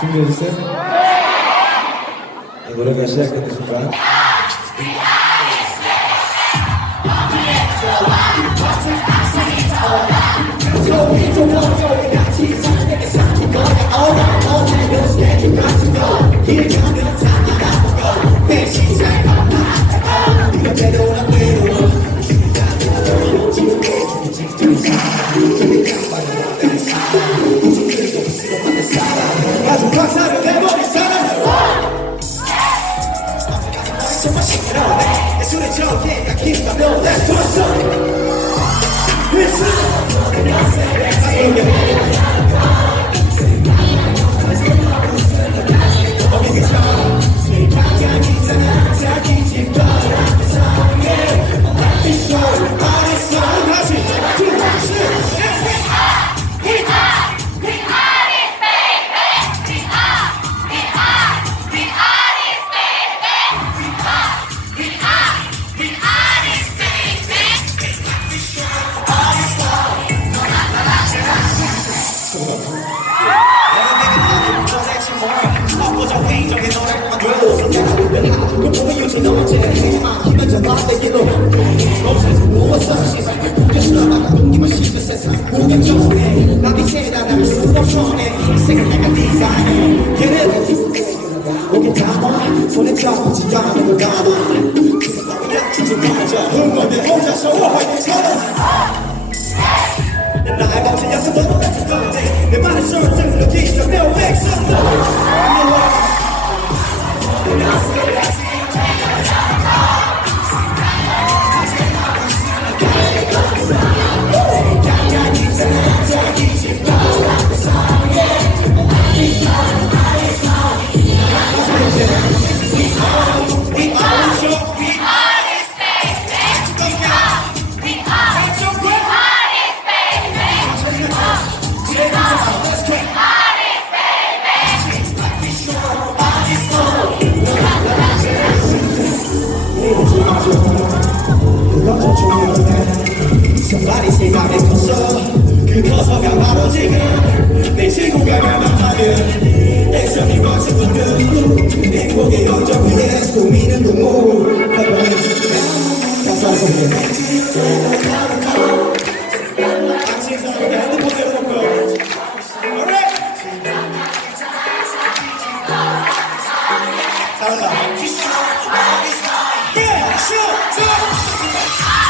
준비해주세요. 네, 노래가 시작되는 순간. Here, so much shit on me. It's too drunk, yeah, I keep my nose. That's what's up. It's up. 내 말에 설득 느끼죠 내 오백 선도 많이 생각했었어 그거서가 바로 지금 내 친구가 감당하는 액션이 거친 행복의 여정 위에 숨이는 눈물 가사를 소개해 Yeah, shoot, shoot.